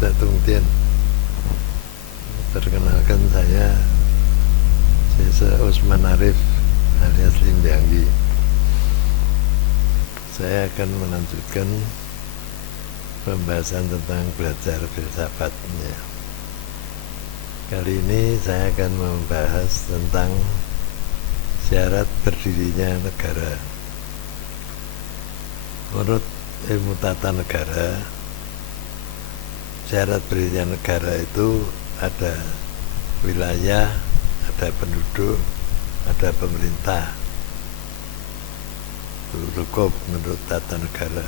Kita Tungtien. Perkenalkan, saya Sesa Usman Arif alias Limbianggi. Saya akan melanjutkan pembahasan tentang belajar filsafat. Kali ini saya akan membahas tentang syarat berdirinya negara. Menurut ilmu tata negara, syarat berdirinya negara itu ada wilayah, ada penduduk, ada pemerintah. Itu cukup menurut tata negara,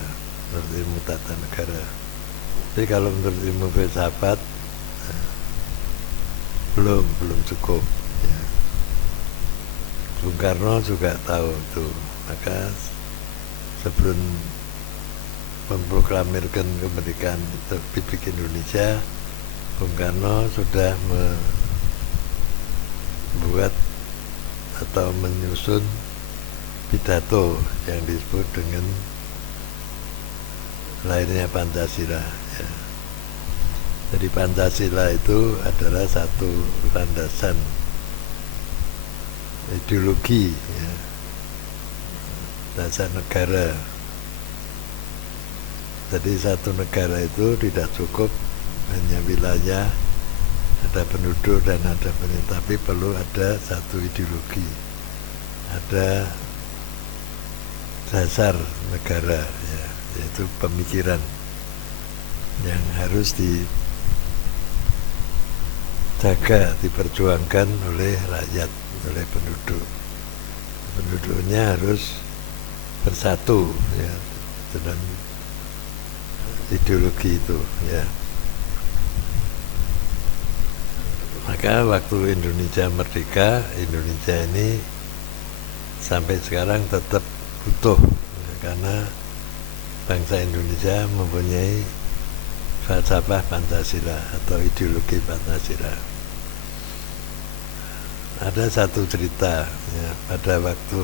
menurut ilmu tata negara. Jadi kalau menurut ilmu filsafat belum cukup. Bung Karno juga tahu itu. Maka sebelum memproklamirkan kemerdekaan Republik Indonesia, Bung Karno sudah membuat atau menyusun pidato yang disebut dengan lahirnya Pancasila. Jadi Pancasila itu adalah satu landasan ideologi, dasar negara. Jadi satu negara itu tidak cukup hanya wilayah, ada penduduk dan ada pemerintah, tapi perlu ada satu ideologi, ada dasar negara, yaitu pemikiran yang harus dijaga, diperjuangkan oleh rakyat, oleh penduduk. Penduduknya harus bersatu dengan ideologi itu. Maka waktu Indonesia merdeka, Indonesia ini sampai sekarang tetap utuh, karena bangsa Indonesia mempunyai falsafah Pancasila atau ideologi Pancasila. Ada satu cerita, pada waktu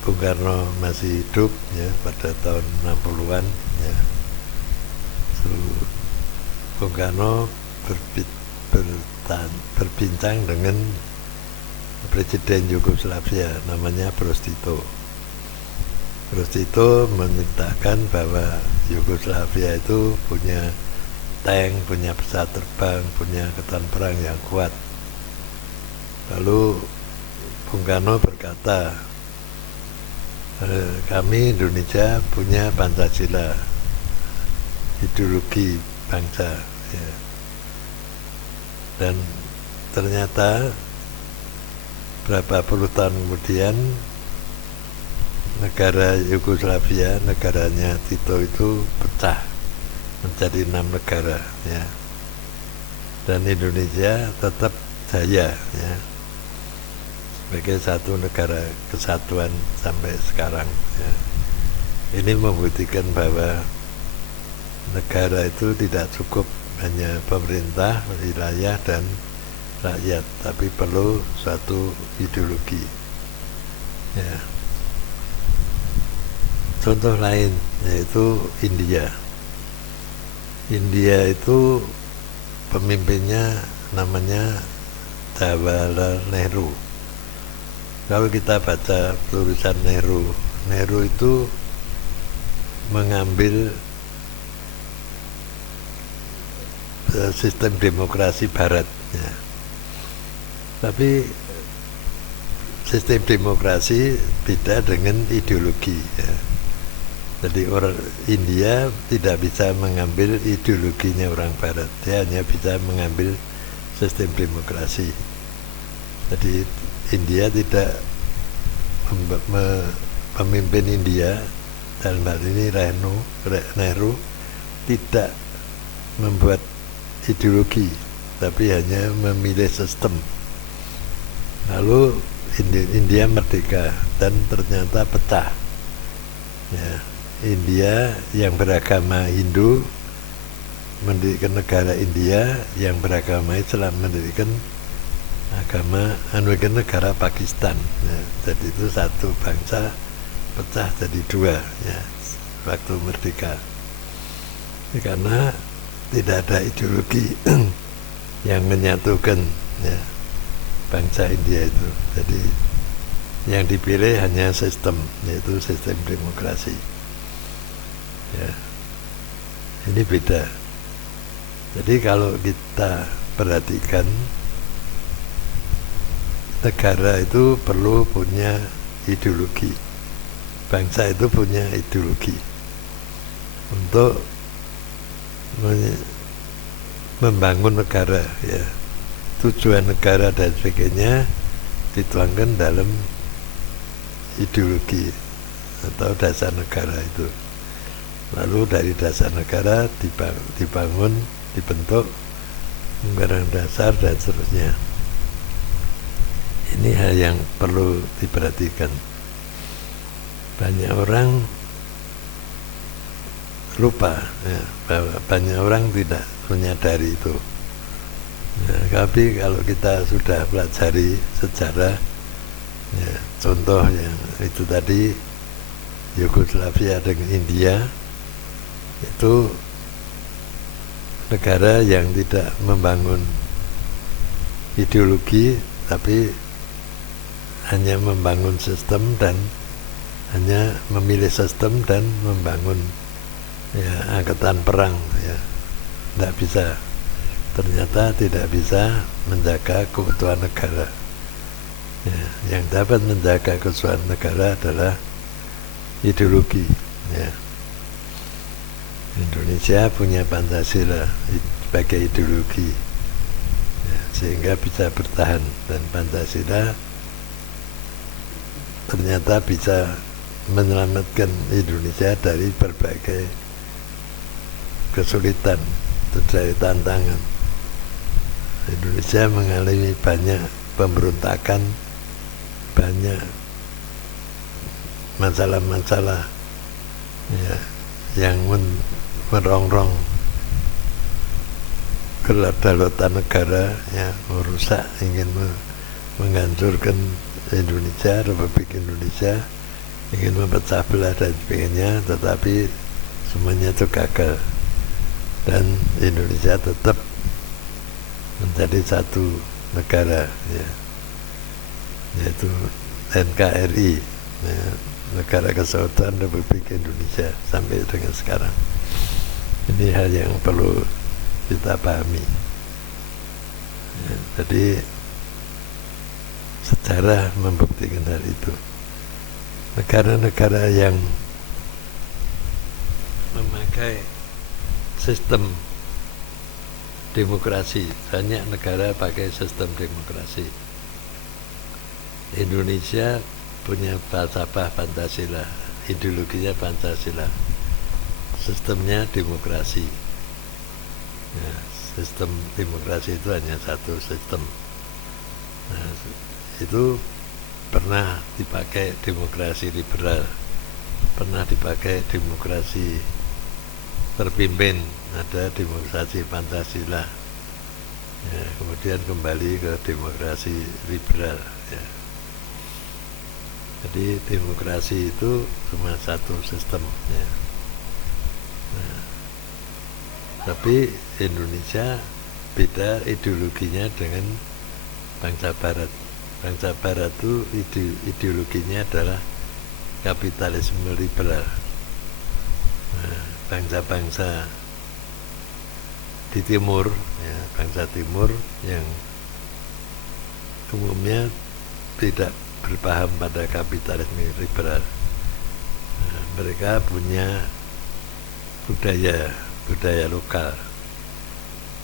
Bung Karno masih hidup, pada tahun 60-an, Bung Karno berbincang dengan Presiden Yugoslavia, namanya Broz Tito. Broz Tito memintakan bahwa Yugoslavia itu punya tank, punya pesawat terbang, punya angkatan perang yang kuat. Lalu Bung Karno berkata, kami Indonesia punya Pancasila, ideologi bangsa. Dan ternyata berapa puluh tahun kemudian negara Yugoslavia, negaranya Tito itu pecah menjadi 6 negara, dan Indonesia tetap jaya, sebagai satu negara kesatuan sampai sekarang. Ini membuktikan bahwa negara itu tidak cukup hanya pemerintah, wilayah, dan rakyat, tapi perlu suatu ideologi. Contoh lain yaitu India. India itu pemimpinnya namanya Jawaharlal Nehru. Kalau kita baca tulisan Nehru itu mengambil sistem demokrasi barat, tapi sistem demokrasi beda dengan ideologi. Jadi orang India tidak bisa mengambil ideologinya orang barat, dia hanya bisa mengambil sistem demokrasi. Jadi India tidak pemimpin India dalam hal ini Nehru tidak membuat ideologi, tapi hanya memilih sistem. Lalu India merdeka dan ternyata pecah. India yang beragama Hindu mendirikan negara India, yang beragama Islam mendirikan negara Pakistan. Jadi itu satu bangsa pecah jadi dua, waktu merdeka. karena tidak ada ideologi yang menyatukan ya, bangsa India itu. Jadi yang dipilih hanya sistem, yaitu sistem demokrasi. Ya. Ini beda. Jadi kalau kita perhatikan, negara itu perlu punya ideologi, bangsa itu punya ideologi untuk membangun negara, ya. Tujuan negara dan sebagainya dituangkan dalam ideologi atau dasar negara itu. Lalu dari dasar negara dibangun, dibentuk anggaran dasar dan seterusnya. Ini hal yang perlu diperhatikan. Banyak orang lupa ya, bahwa banyak orang tidak menyadari itu. Ya, tapi kalau kita sudah pelajari sejarah, ya, contoh yang itu tadi Yugoslavia dengan India, itu negara yang tidak membangun ideologi, tapi hanya membangun sistem dan hanya memilih sistem dan membangun ya, angkatan perang, ya. Tidak bisa, ternyata tidak bisa menjaga keutuhan negara. Ya, yang dapat menjaga keutuhan negara adalah ideologi. Ya. Indonesia punya Pancasila sebagai ideologi, ya, sehingga bisa bertahan, dan Pancasila ternyata bisa menyelamatkan Indonesia dari berbagai kesulitan, dari tantangan. Indonesia mengalami banyak pemberontakan, banyak masalah-masalah ya, yang merongrong kedaulatan negara, ya, merusak, ingin menghancurkan Indonesia, Republik Indonesia, ingin memecah belah dan sebagainya, tetapi semuanya itu gagal, dan Indonesia tetap menjadi satu negara, ya, yaitu NKRI, ya, Negara Kesatuan Republik Indonesia sampai dengan sekarang. Ini hal yang perlu kita pahami. Ya, jadi sejarah membuktikan hal itu. Negara-negara yang memakai sistem demokrasi, banyak negara pakai sistem demokrasi. Indonesia punya falsafah Pancasila, ideologinya Pancasila, sistemnya demokrasi. Ya, sistem demokrasi itu hanya satu sistem. Nah, itu pernah dipakai demokrasi liberal, pernah dipakai demokrasi terpimpin, ada demokrasi Pancasila, ya, kemudian kembali ke demokrasi liberal, ya. Jadi demokrasi itu cuma satu sistem, ya. Nah, tapi Indonesia beda ideologinya dengan bangsa Barat. Bangsa Barat itu ideologinya adalah kapitalisme liberal. Nah, bangsa-bangsa di timur, ya, bangsa timur yang umumnya tidak berpaham pada kapitalisme liberal, nah, mereka punya budaya lokal.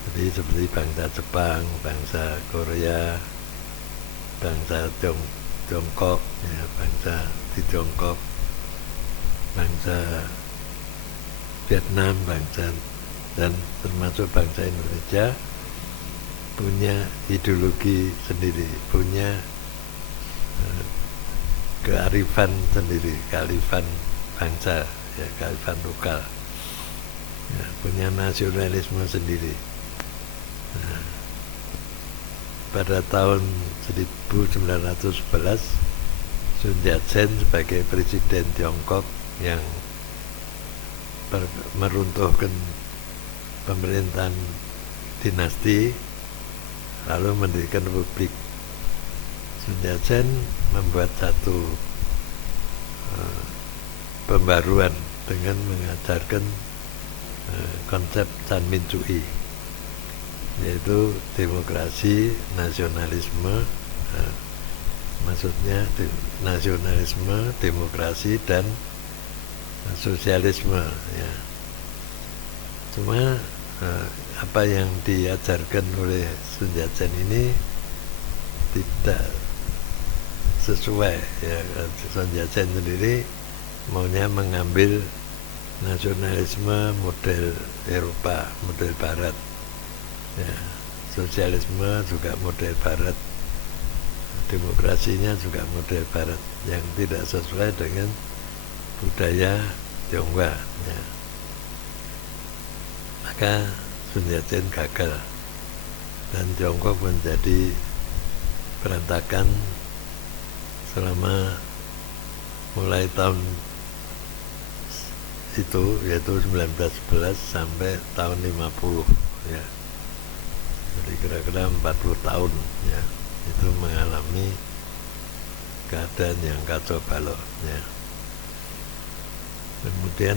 Jadi seperti bangsa Jepang, bangsa Korea, bangsa Tiongkok, ya, bangsa di Tiongkok, bangsa Vietnam, bangsa, dan termasuk bangsa Indonesia punya ideologi sendiri, punya kearifan sendiri, kearifan bangsa, ya, kearifan lokal, ya, punya nasionalisme sendiri. Nah, pada tahun 1911 Sun Yat-sen sebagai presiden Tiongkok yang meruntuhkan pemerintahan dinasti lalu mendirikan republik. Sun Yat-sen membuat satu pembaruan dengan mengajarkan konsep Chan Min Cui, yaitu demokrasi, nasionalisme, maksudnya nasionalisme, demokrasi, dan sosialisme. Ya. Cuma apa yang diajarkan oleh Sun Yat-sen ini tidak sesuai. Ya. Sun Yat-sen sendiri maunya mengambil nasionalisme model Eropa, model Barat. Ya. Sosialisme juga model Barat, demokrasinya juga model Barat, yang tidak sesuai dengan budaya Tionghoa. Ya. Maka Sun Yat-sen gagal dan Tiongkok menjadi berantakan selama mulai tahun itu, yaitu 1911 sampai tahun 50, ya. Jadi kira-kira 40 tahun, ya, itu mengalami keadaan yang kacau balau, ya. Kemudian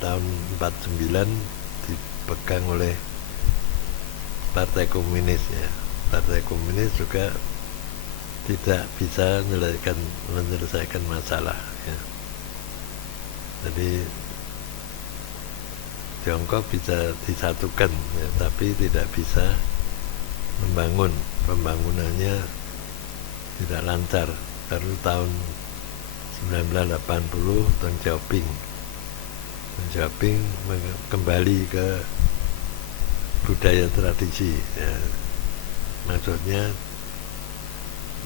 tahun 49 dipegang oleh Partai Komunis, ya. Partai Komunis juga tidak bisa menyelesaikan masalah, ya. Jadi Tiongkok bisa disatukan, ya, tapi tidak bisa membangun. Pembangunannya tidak lancar. Baru tahun 1980 Deng Xiaoping kembali ke budaya tradisi, ya. Maksudnya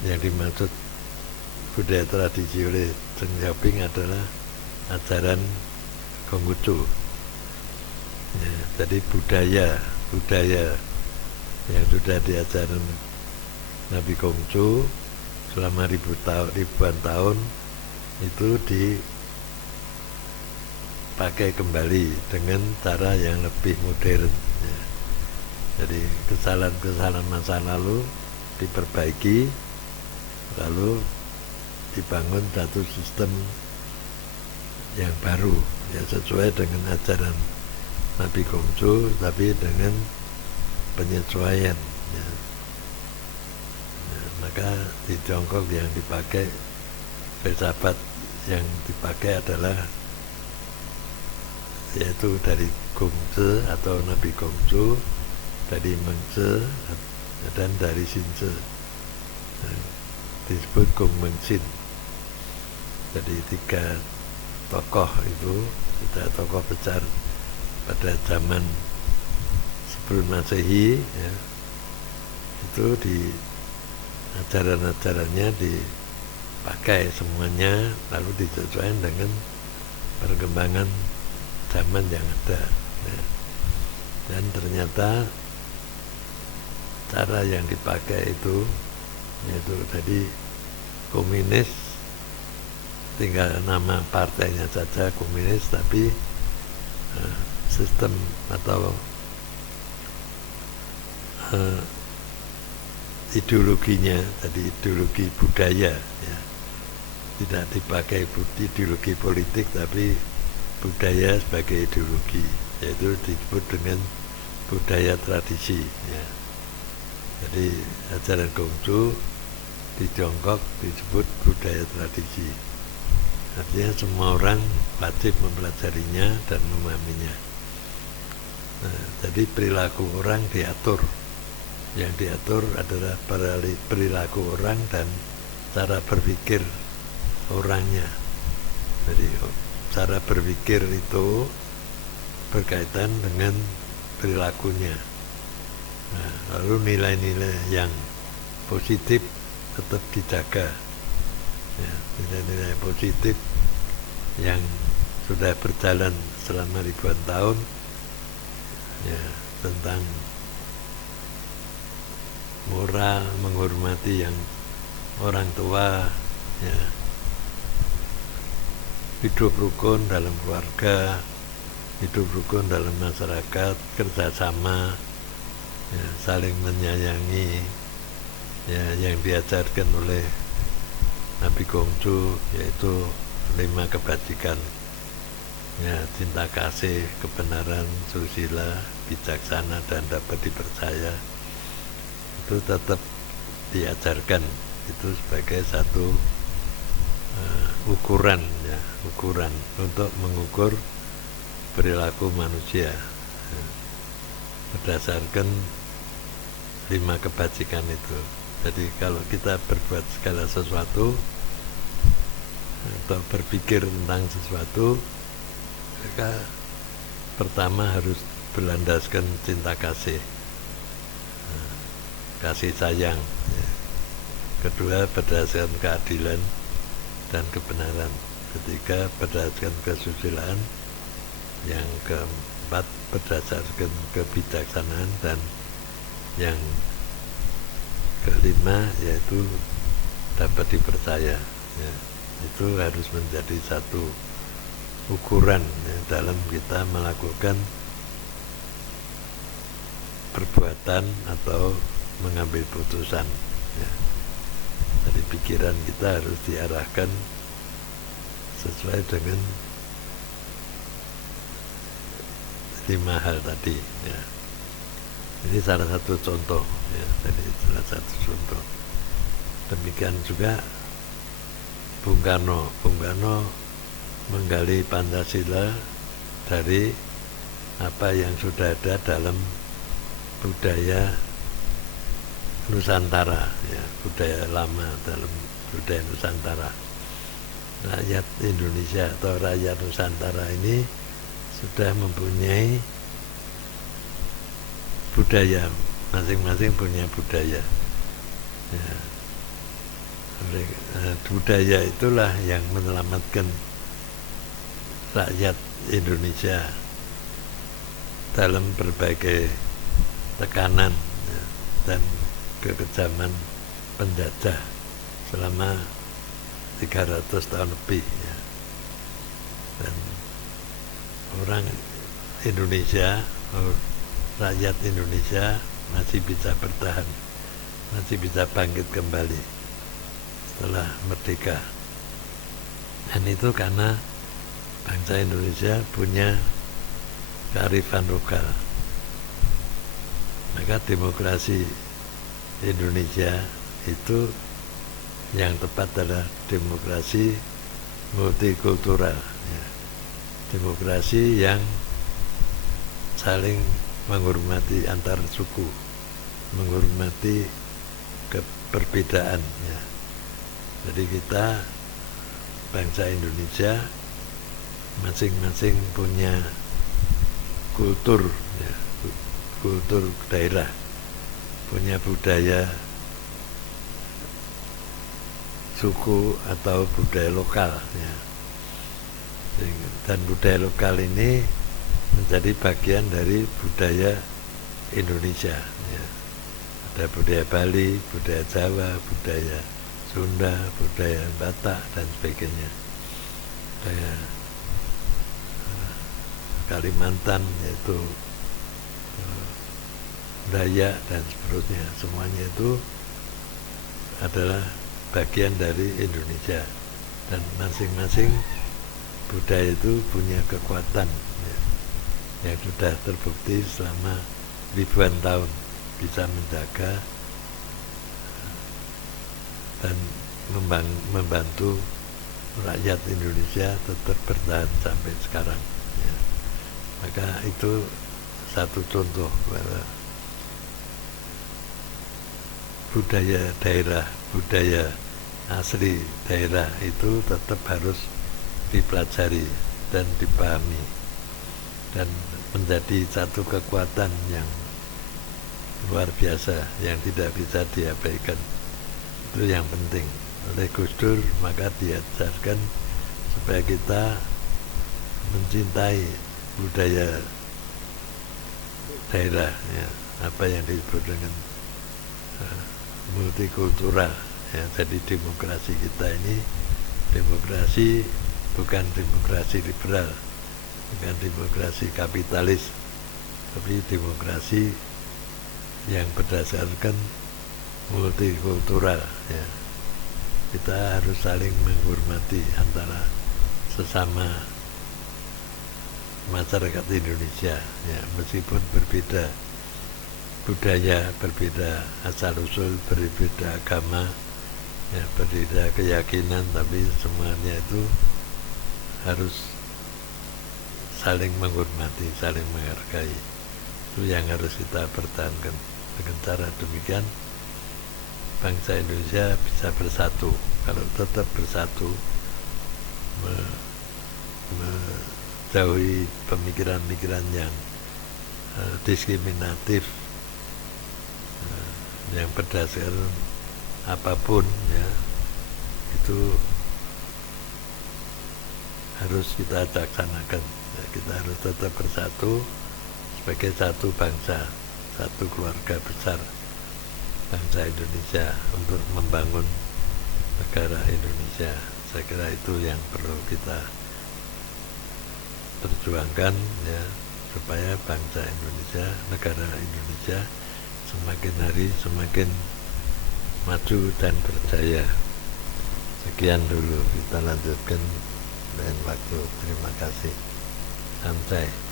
yang dimaksud budaya tradisi oleh Deng Xiaoping adalah ajaran Konghucu. Ya, jadi budaya yang sudah diajarkan Nabi Konghucu selama ribuan tahun itu dipakai kembali dengan cara yang lebih modern, ya. Jadi kesalahan-kesalahan masa lalu diperbaiki, lalu dibangun satu sistem yang baru, ya, sesuai dengan ajaran Nabi Konghucu, tapi dengan penyesuaian, ya. Maka di Tiongkok yang dipakai, filsafat yang dipakai adalah yaitu dari Gongzi atau Nabi Konghucu, dari Mengzi, dan dari Xinzi. Disebut Gong Mengxin. Jadi tiga tokoh itu, tiga tokoh besar pada zaman sebelum Masehi, ya, itu di ajaran-ajarannya dipakai semuanya, lalu disesuaikan dengan perkembangan zaman yang ada, ya. Dan ternyata cara yang dipakai itu yaitu tadi komunis, tinggal nama partainya saja komunis, tapi sistem atau ideologinya tadi ideologi budaya, ya, tidak dipakai ideologi politik, tapi budaya sebagai ideologi, yaitu disebut dengan budaya tradisi, ya. Jadi ajaran Konghucu di Tiongkok disebut budaya tradisi. Artinya semua orang wajib mempelajarinya dan memahaminya. Nah, jadi perilaku orang diatur. Yang diatur adalah perilaku orang dan cara berpikir orangnya. Jadi cara berpikir itu berkaitan dengan perilakunya. Nah, lalu nilai-nilai yang positif tetap dijaga, ya, nilai-nilai positif yang sudah berjalan selama ribuan tahun, ya, tentang moral, menghormati yang orang tua, ya, hidup rukun dalam keluarga, hidup rukun dalam masyarakat, kerjasama, ya, saling menyayangi, ya, yang diajarkan oleh Nabi Kongcu, yaitu 5 kebajikan, ya, cinta kasih, kebenaran, susila, bijaksana, dan dapat dipercaya. Itu tetap diajarkan, itu sebagai satu ukuran, ya, ukuran untuk mengukur perilaku manusia, ya, berdasarkan 5 kebajikan itu. Jadi kalau kita berbuat segala sesuatu atau berpikir tentang sesuatu, maka pertama harus berlandaskan cinta kasih, kasih sayang, ya. Kedua, berdasarkan keadilan dan kebenaran. Ketiga, berdasarkan kesusilaan. Yang keempat, berdasarkan kebijaksanaan. Dan yang kelima yaitu dapat dipercaya, ya. Itu harus menjadi satu ukuran, ya, dalam kita melakukan perbuatan atau mengambil putusan, ya. Jadi pikiran kita harus diarahkan sesuai dengan 5 hal tadi, ya. Ini salah satu contoh, ya. Jadi salah satu contoh. Demikian juga Bung Karno menggali Pancasila dari apa yang sudah ada dalam budaya Nusantara, ya, budaya lama dalam budaya Nusantara. Rakyat Indonesia atau rakyat Nusantara ini sudah mempunyai budaya, masing-masing punya budaya, ya. Budaya itulah yang menyelamatkan rakyat Indonesia dalam berbagai tekanan, ya, dan kekejaman penjajah selama 300 tahun lebih, ya. Dan orang Indonesia, rakyat Indonesia masih bisa bertahan, masih bisa bangkit kembali setelah merdeka. Dan itu karena bangsa Indonesia punya kearifan lokal. Maka demokrasi Indonesia itu yang tepat adalah demokrasi multikultural, ya. Demokrasi yang saling menghormati antar suku, menghormati keperbedaan, ya. Jadi kita bangsa Indonesia masing-masing punya kultur, ya, kultur daerah, punya budaya suku atau budaya lokal, ya. Dan budaya lokal ini menjadi bagian dari budaya Indonesia, ya. Ada budaya Bali, budaya Jawa, budaya Sunda, budaya Batak, dan sebagainya. Budaya Kalimantan, yaitu Dayak, dan seterusnya. Semuanya itu adalah bagian dari Indonesia, dan masing-masing budaya itu punya kekuatan, ya, yang sudah terbukti selama ribuan tahun bisa menjaga dan membantu rakyat Indonesia tetap bertahan sampai sekarang, ya. Maka itu satu contoh bahwa budaya daerah, budaya asli daerah itu tetap harus dipelajari dan dipahami dan menjadi satu kekuatan yang luar biasa yang tidak bisa diabaikan. Itu yang penting. Oleh Gus Dur maka diajarkan supaya kita mencintai budaya daerah, ya, apa yang disebut dengan multikultural, ya. Jadi demokrasi kita ini demokrasi bukan demokrasi liberal, bukan demokrasi kapitalis, tapi demokrasi yang berdasarkan multikultural, ya. Kita harus saling menghormati antara sesama masyarakat Indonesia, ya, meskipun berbeda budaya, berbeda asal usul, berbeda agama, ya, berbeda keyakinan, tapi semuanya itu harus saling menghormati, saling menghargai. Itu yang harus kita pertahankan. Dengan cara demikian bangsa Indonesia bisa bersatu. Kalau tetap bersatu, menjauhi pemikiran-pemikiran yang diskriminatif, yang berdasarkan apapun, ya, itu harus kita laksanakan. Ya, kita harus tetap bersatu sebagai satu bangsa, satu keluarga besar bangsa Indonesia untuk membangun negara Indonesia. Saya kira itu yang perlu kita perjuangkan, ya, supaya bangsa Indonesia, negara Indonesia semakin hari semakin maju dan berjaya. Sekian dulu, kita lanjutkan lain waktu. Terima kasih. Santai.